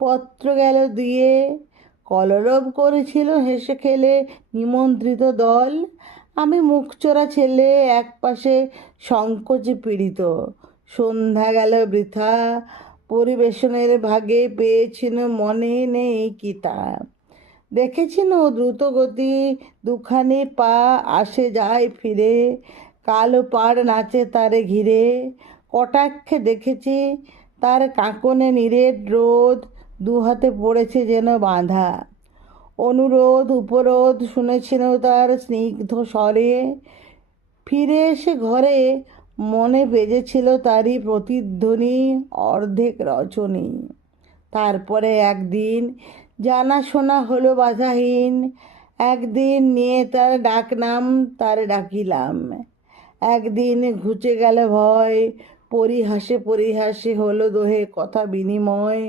পত্র গেল দিয়ে, কলরব করেছিল হেসে খেলে নিমন্ত্রিত দল। আমি মুখচোরা ছেলে, একপাশে সংকোচে পীড়িত। সন্ধ্যা গেল বৃথা, পরিবেশনের ভাগে পেয়েছিল মনে নেই কি তা। দেখেছিনু দ্রুত গতি, দুখানি পা আসে যায় ফিরে, কালো পাড় নাচে তারে ঘিরে। কটাক্ষে দেখেছি তার কাঁকনে নিরেট রোদ, দুহাতে পড়েছে যেন বাঁধা। অনুরোধ উপরোধ শুনেছিল তার স্নিগ্ধ স্বরে। ফিরে এসে ঘরে মনে বেজেছিল তারই প্রতিধ্বনি, অর্ধেক রজনী। তারপরে একদিন জানাশোনা হলো বাধাহীন, একদিন নিয়ে তার ডাকনাম তার ডাকিলাম। একদিন ঘুচে গেল ভয়, পরিহাসে পরিহাসে হলো দোহে কথা বিনিময়।